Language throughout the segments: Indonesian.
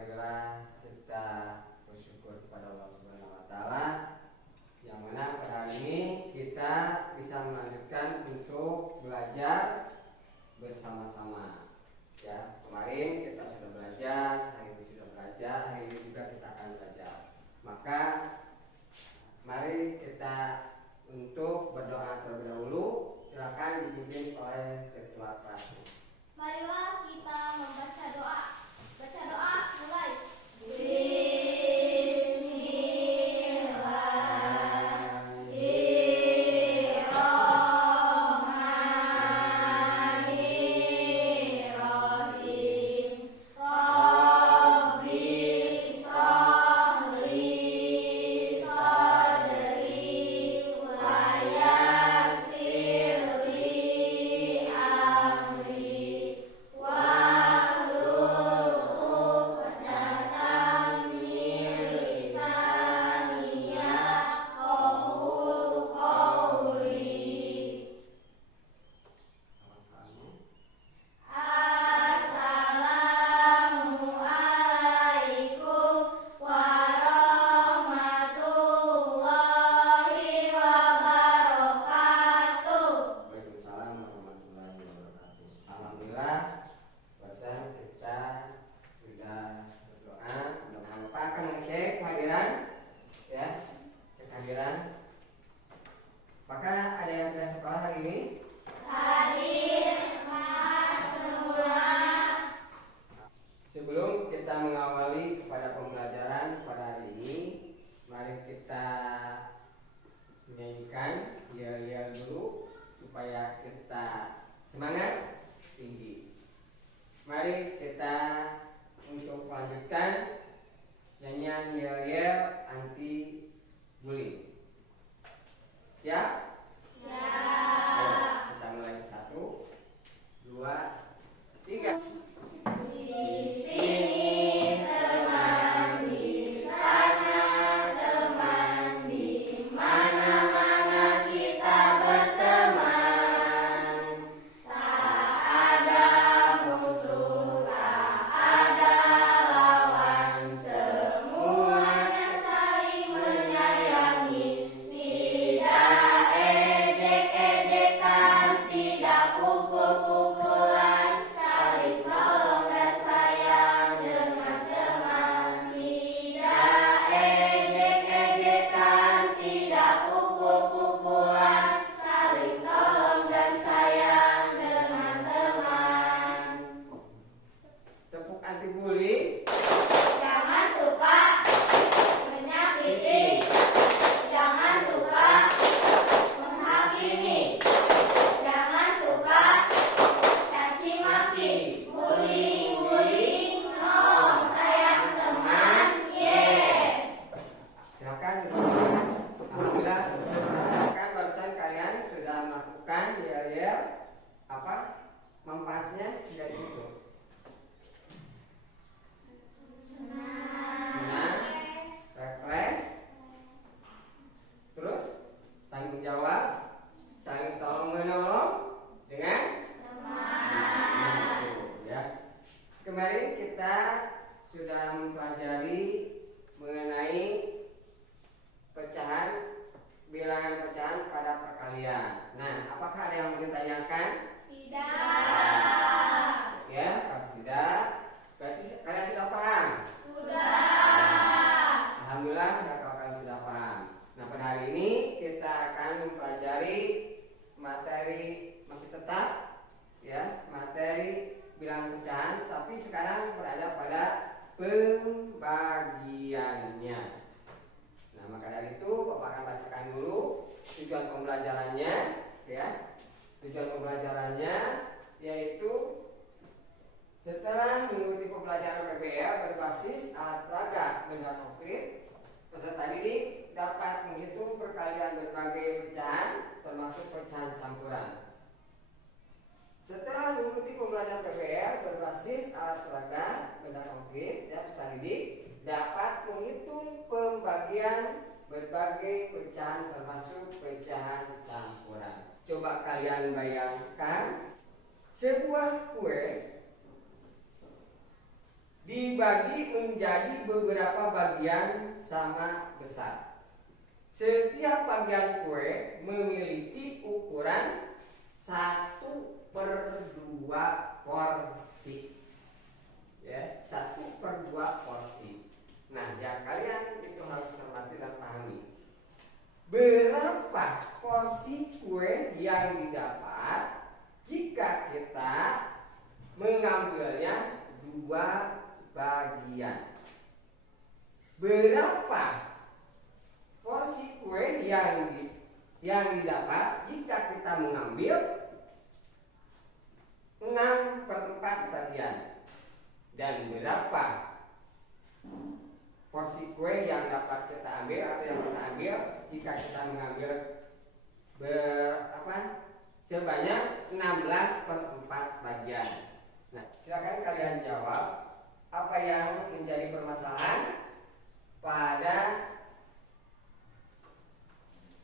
marilah kita bersyukur kepada Allah Subhanahu wa taala yang mana pada hari ini kita bisa melanjutkan untuk belajar bersama-sama. Ya, kemarin kita sudah belajar, hari ini sudah belajar, hari ini juga kita akan belajar. Maka mari kita untuk berdoa terlebih dahulu. Silakan dipimpin oleh ketua kelas. Marilah kita membaca doa. Baca doa mulai. Apakah ada yang tidak sekolah hari ini? Hadir semua. Sebelum kita mengawali kepada pembelajaran pada hari ini, mari kita menyanyikan yel-yel dulu supaya kita semangat tinggi. Mari kita untuk melanjutkan nyanyian yel-yel anti bullying. Siap? Siap. Kita mulai 1, 2, 3. Di sini teman, di sana teman, di mana-mana kita berteman. Tak ada musuh, tak ada lawan, semuanya saling menyayangi. Tidak ejek-ejekan, tidak pukul-pukulan, saling tolong dan sayang dengan teman. Tidak ejek-ejekan, tidak pukul-pukulan, saling tolong dan sayang dengan teman. Tepuk anti bullying. Jangan suka menyakiti, jangan suka menghakimi, jangan suka caci maki, bullying, no, sayang teman, yes. Silakan. Alhamdulillah. Kan barusan kalian sudah melakukan yel-yel apa? Manfaatnya dari situ. Senang, refresh, terus tanggung jawab, saling tolong menolong dengan ya. Kemarin kita sudah mempelajari mengenai pecahan, bilangan pecahan pada perkalian. Nah, apakah ada yang mau ditanyakan? Tidak. Ya, kalau tidak, berarti kalian sudah paham. Sudah. Alhamdulillah ya, kalau kalian sudah paham. Nah, pada hari ini kita akan mempelajari materi masih tetap ya, materi bilangan pecahan, tapi sekarang berada pada pembagiannya. Nah, maka dari itu Bapak akan bacakan dulu tujuan pembelajarannya ya. Tujuan pembelajarannya yaitu setelah mengikuti pembelajaran PBL berbasis alat peraga benda konkret, peserta didik dapat menghitung perkalian berbagai pecahan termasuk pecahan campuran. Setelah mengikuti pembelajaran PBL berbasis alat peraga benda konkret, peserta didik dapat menghitung pembagian berbagai pecahan termasuk pecahan campuran. Coba kalian bayangkan sebuah kue di dibagi menjadi beberapa bagian sama besar. Setiap bagian kue memiliki ukuran 1/2 porsi. Ya, 1/2 porsi. Nah, yang kalian itu harus cermati dan pahami. Berapa porsi kue yang didapat jika kita mengambilnya 2 bagian? Berapa porsi kue yang didapat jika kita mengambil 6/4 bagian? Dan berapa porsi kue yang dapat kita ambil atau yang kita ambil jika kita mengambil sebanyak 16/4 bagian? Nah, silakan kalian jawab apa yang menjadi permasalahan pada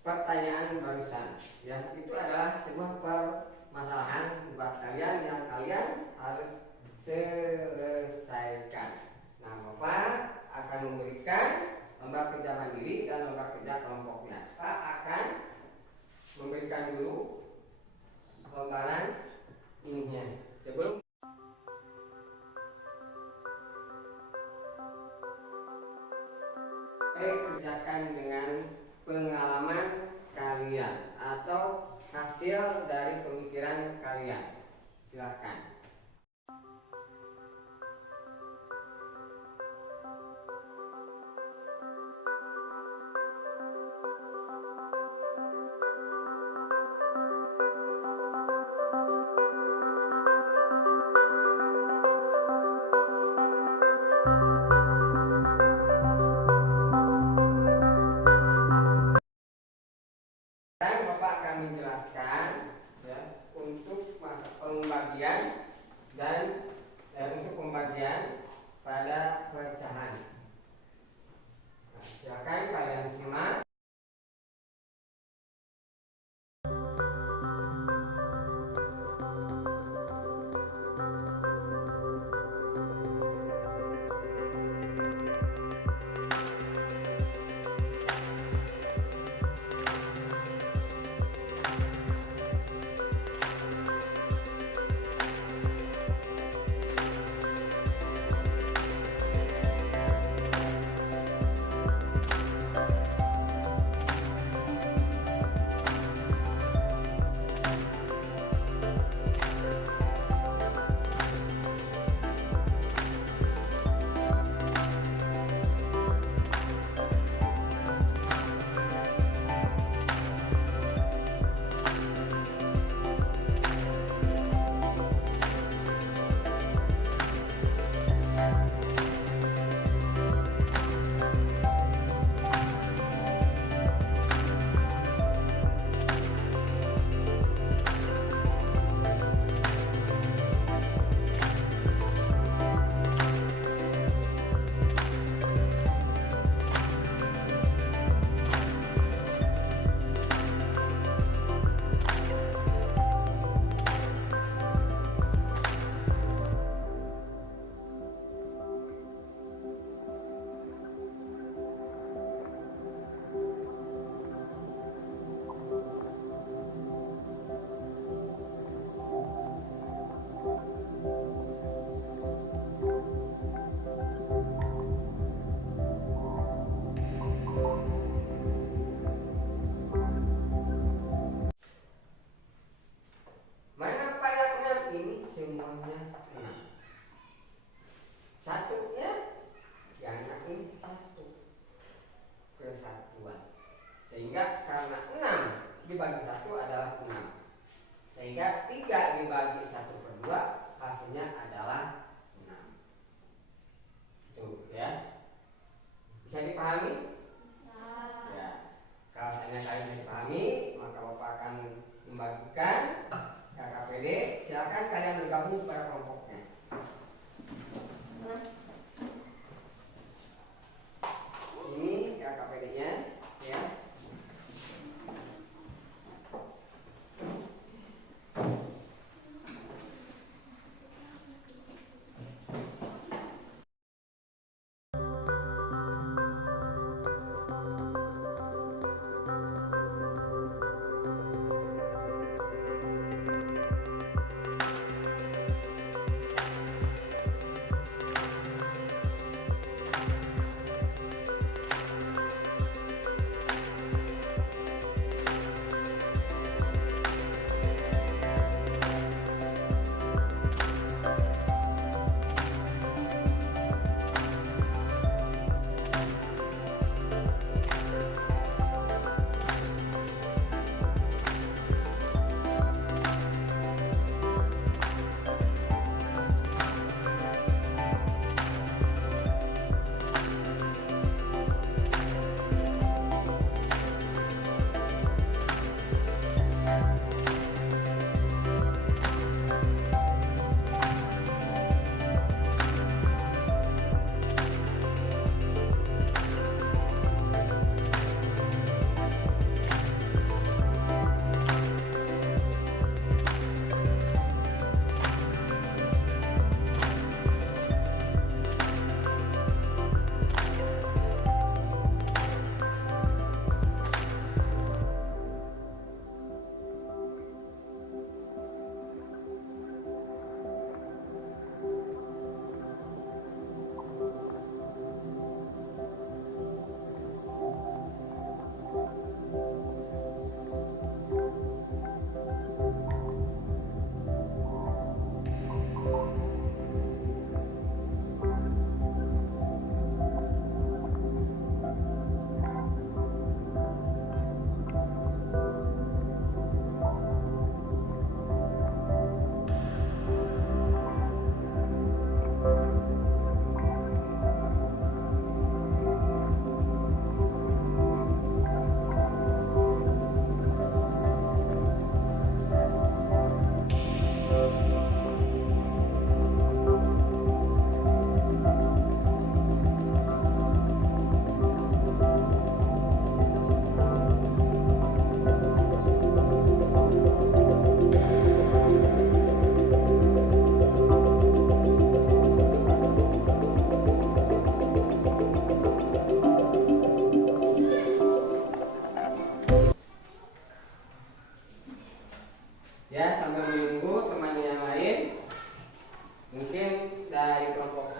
pertanyaan barusan. Ya, itu adalah sebuah permasalahan buat kalian yang kalian harus selesaikan. Nah, Bapak akan memberikan lembar kerja mandiri dan lembar kerja kelompoknya. Pak akan memberikan dulu lembaran ininya sebelum kerjakan dengan pengalaman kalian atau hasil dari pemikiran kalian. Silakan. Bapak akan menjelaskan ya, untuk pembagian dan untuk pembagian pada pecahan. Nah, silakan kalian simak.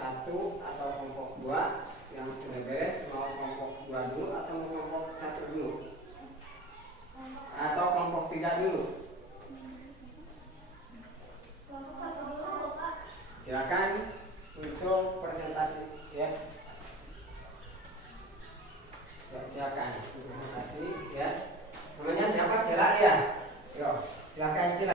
1 atau kelompok 2 yang sudah beres, mau kelompok 2 dulu atau mau kelompok 1 dulu atau kelompok 3 dulu? Kelompok 1 dulu, Pak. Silakan untuk presentasi ya. Ya, silakan presentasi ya. Namanya siapa? Cila ya. Yo, silakan Cila.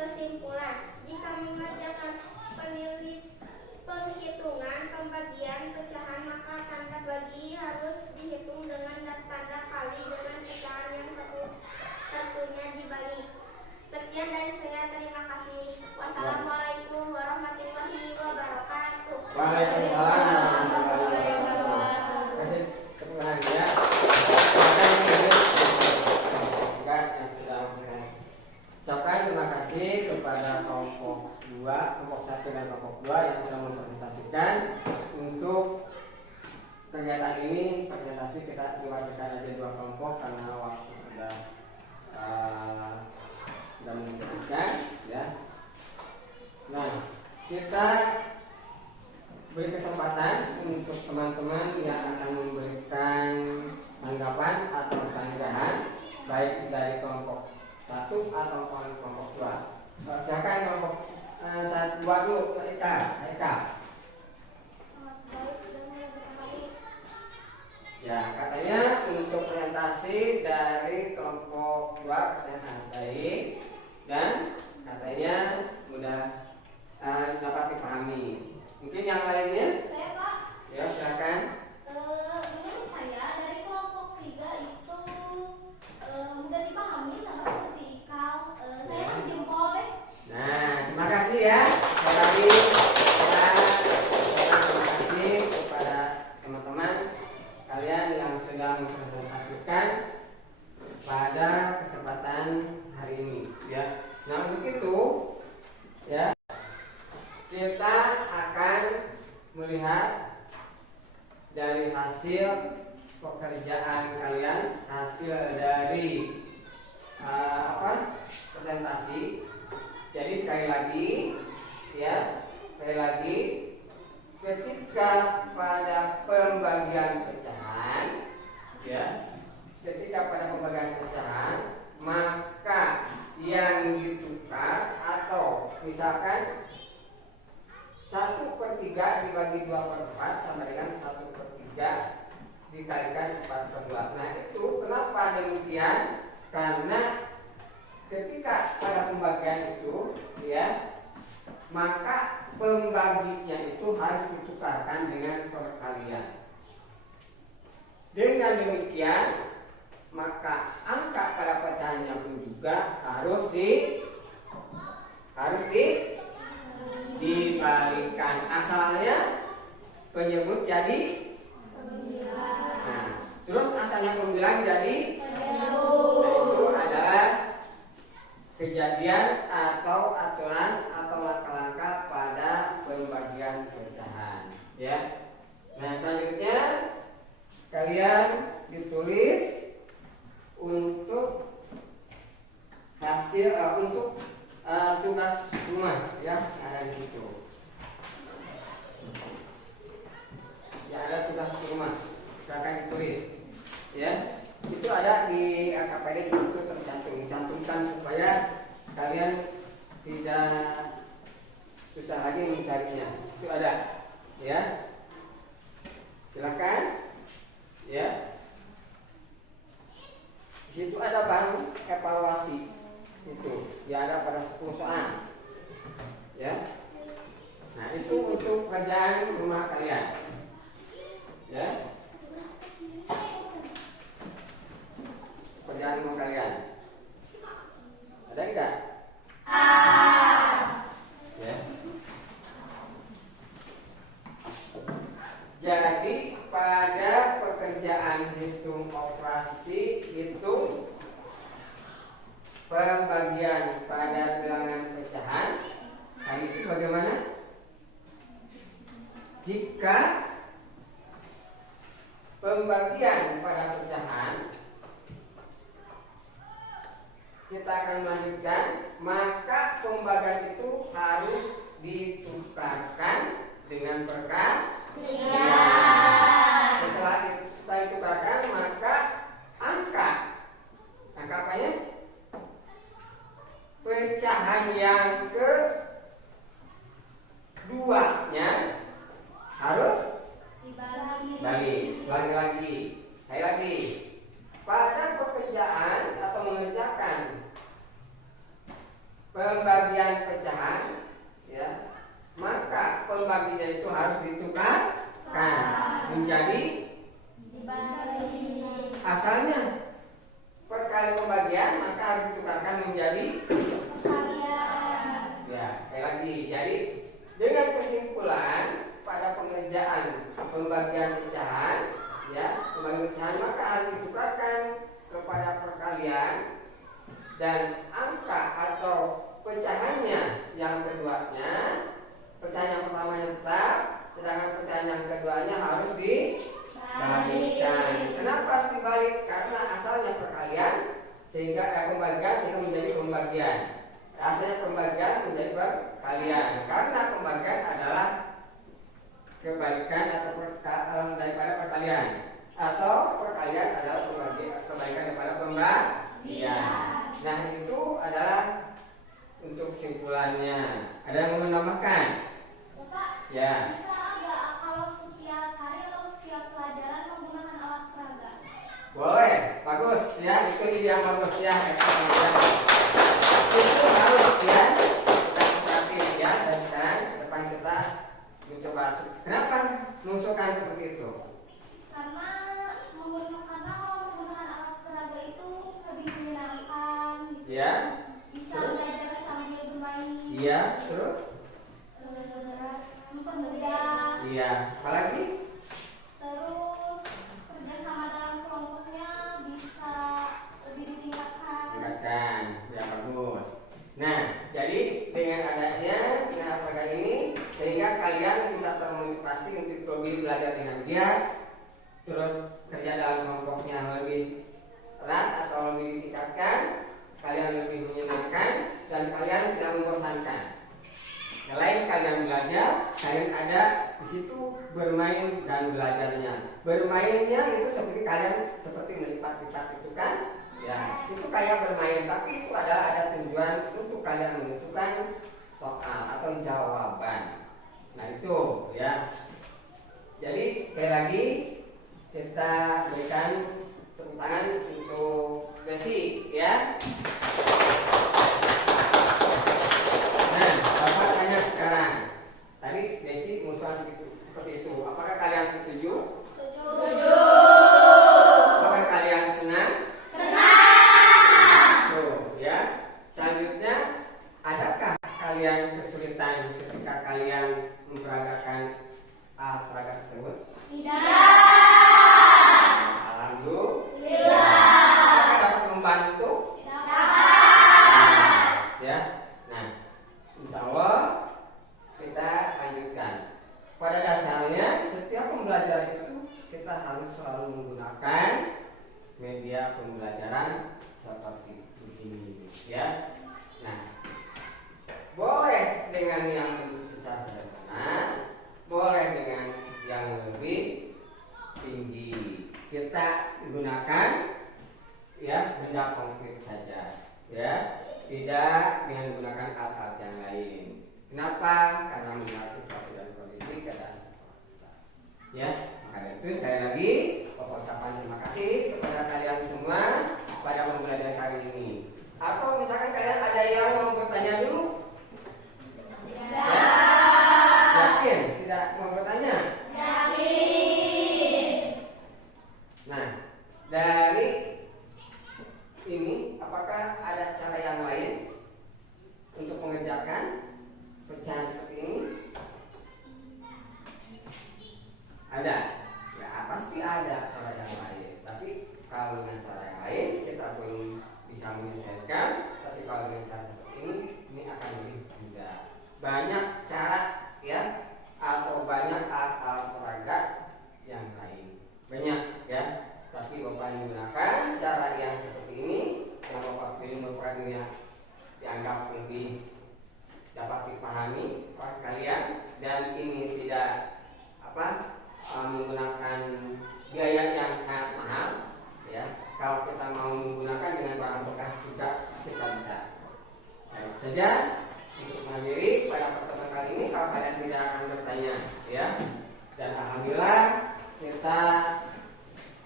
Kesimpulan, jika mengerjakan penghitungan pembagian pecahan, maka tanda bagi harus dihitung dengan tanda kali dengan pecahan yang satunya dibagi. Sekian dari saya, terima kasih. Wassalamualaikum warahmatullahi wabarakatuh. Waalaikumsalam warahmatullahi wabarakatuh. Kasih tepuk tangan ya. Ucapkan terima kasih kepada kelompok 2, kelompok 1 dan kelompok 2 yang sudah mempresentasikan. Untuk kegiatan ini presentasi kita diwajibkan aja 2 kelompok karena waktu sudah menentukan ya. Nah, kita beri kesempatan untuk teman-teman yang akan memberikan tanggapan atau sanggahan baik dari kelompok 1 atau kelompok 2. Silakan kelompok 2 dulu, Eka. Ya, katanya untuk presentasi dari kelompok 2 katanya sangat baik dan katanya mudah dapat dipahami. Mungkin yang lainnya? Saya, Pak. Ya, silakan. Menurut saya dari kelompok 3 itu mudah dipahami sama seperti Ikal. Saya kasih jempol deh. Nah, terima kasih ya. Sekali lagi kita terima kasih kepada teman-teman kalian yang sudah mempresentasikan pada kesempatan hari ini ya. Nah, untuk itu ya kita akan melihat dari hasil pekerjaan kalian, hasil dari presentasi. Jadi sekali lagi ketika pada pembagian pecahan ya, maka yang ditukar atau misalkan 1/3 dibagi 2/4 sama dengan 1/3 dikalikan 4/2. Nah, itu kenapa demikian? Karena ketika pada pembagian itu ya, maka pembaginya itu harus ditukarkan dengan perkalian. Dengan demikian maka angka pada pecahannya pun juga harus dibalikan. Asalnya penyebut jadi nah, terus asalnya pembilang jadi itu adalah kejadian atau aturan atau langkah-langkah pada pembagian pecahan ya. Nah, selanjutnya kalian ditulis untuk hasil untuk tugas rumah ya, ada di situ. Ya, ada tugas rumah. Silakan ditulis. Ya. Itu ada di KPD di situ dicantumkan supaya sehingga kalian tidak susah lagi mencarinya. Itu ada, ya. Silakan, ya. Di situ ada bahan evaluasi itu, ya ada pada 10 soal, ya. Nah itu untuk pekerjaan rumah kalian, ya. Pekerjaan rumah kalian ada enggak? Ya. Jadi pada pekerjaan hitung operasi, hitung pembagian pada bilangan pecahan, hari itu bagaimana? Jika pembagian pada pecahan kita akan melanjutkan, maka pembagian itu harus ditukarkan dengan perkalian. Setelah ditukarkan, maka angka apanya? Pecahan yang keduanya harus dibagi. Ulangi lagi. Sekali lagi. Pada pekerjaan atau mengerjakan pembagian pecahan, ya, maka pembagiannya itu harus ditukarkan menjadi asalnya perkali pembagian, maka harus ditukarkan menjadi ya. Sekali lagi. Jadi dengan kesimpulan pada pengerjaan pembagian pecahan, ya, pembagian pecahan maka harus ditukarkan kepada perkalian, dan angka atau pecahannya yang keduanya, pecahan yang pertamanya tetap, sedangkan pecahan yang keduanya harus dibalikan. Kenapa harus dibalik? Karena asalnya perkalian sehingga pembagian sehingga menjadi pembagian. Asalnya pembagian menjadi perkalian. Karena pembagian adalah kebalikan atau daripada perkalian, atau perkalian adalah kebalikan daripada pembagian. Nah itu adalah untuk kesimpulannya. Ada yang mau menambahkan? Bapak, Ya. bisa nggak kalau setiap hari atau setiap pelajaran menggunakan alat peraga? Boleh, bagus ya, itu ide yang bagus ya. Itu harus ya, kita perhatiin ya, dan sekarang depan kita mencoba. Kenapa mengusulkan seperti itu? Karena kalau menggunakan alat peraga itu lebih menyenangkan. Ya. Bisa belajar sambil bermain. Iya, terus? Mempermudah. Iya, apalagi? Terus kerjasama dalam kelompoknya bisa lebih ditingkatkan. Ya bagus. Nah, jadi dengan adanya apakah ini sehingga kalian bisa termotivasi untuk lebih belajar dengan giat, terus kerja dalam kelompoknya lebih erat atau lebih ditingkatkan, kalian lebih menyenangkan dan kalian tidak membosankan. Selain kalian belajar, kalian ada di situ bermain dan belajarnya. Bermainnya itu seperti kalian seperti melipat-lipat itu kan? Ya, itu kayak bermain, tapi itu ada tujuan untuk kalian menentukan soal atau jawaban. Nah itu ya. Jadi sekali lagi kita berikan tepuk tangan untuk Desi ya. Nah, Bapak tanya sekarang. Tadi Desi mengusulkan seperti itu. Apakah kalian setuju? Setuju. Apakah kalian senang? Senang. Tuh, ya. Selanjutnya, adakah kalian kesulitan ketika kalian memperagakan alat peraga tersebut? Tidak. Alhamdulillah. Apakah dapat membantu? Dapat. Ya. Nah, insya Allah kita lanjutkan. Pada dasarnya setiap pembelajaran itu kita harus selalu menggunakan media pembelajaran seperti ini, ya. Nah, boleh dengan yang secara sederhana, boleh dengan yang lebih tinggi. Kita gunakan ya benda konkret saja, ya. tidak dengan menggunakan alat-alat yang lain. Kenapa? Karena melihat situasi dan kondisi keadaan sekolah. Ya, maka dari itu sekali lagi Bapak ucapkan terima kasih kepada kalian semua pada pembelajaran hari ini. Atau misalkan kalian ada yang mau bertanya dulu? Yakin? Tidak mau bertanya? Yakin. Nah, dari ini apakah ada cara yang lain untuk mengerjakan pecahan seperti ini? Ada? Ya pasti ada cara yang lain. Tapi kalau dengan cara yang lain kita belum bisa menyelesaikan. Tapi kalau dengan cara seperti ini akan lebih mudah. Banyak cara ya, atau banyak alat-alat peraga yang lain. Banyak ya. Tapi Bapak menggunakan cara yang seperti ini yang Bapak pilih merupakan yang dianggap lebih dapat dipahami oleh kalian, dan ini tidak menggunakan biaya yang sangat mahal ya. Kalau kita mau menggunakan dengan barang bekas juga kita bisa. Baik saja untuk mengakhiri pada pertemuan kali ini, kalau kalian tidak akan bertanya ya. Dan alhamdulillah kita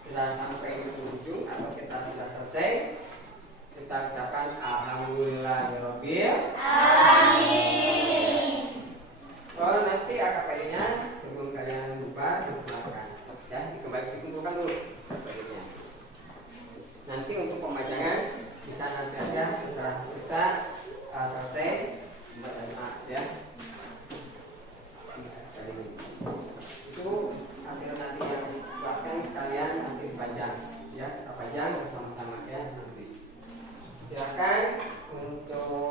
sudah sampai di ujung atau kita sudah selesai. Kita ucapkan alhamdulillahirabbil alamin. Kalau nanti AKP-nya sebelum kalian lupa digunakan ya, dikumpulkan dulu AKP-nya. Nanti untuk pemajangan bisa nanti aja setelah kita selesai ya. Itu hasil nanti yang bahkan kalian nanti dipajang ya, kita pajang bersama-sama ya nanti. Silakan untuk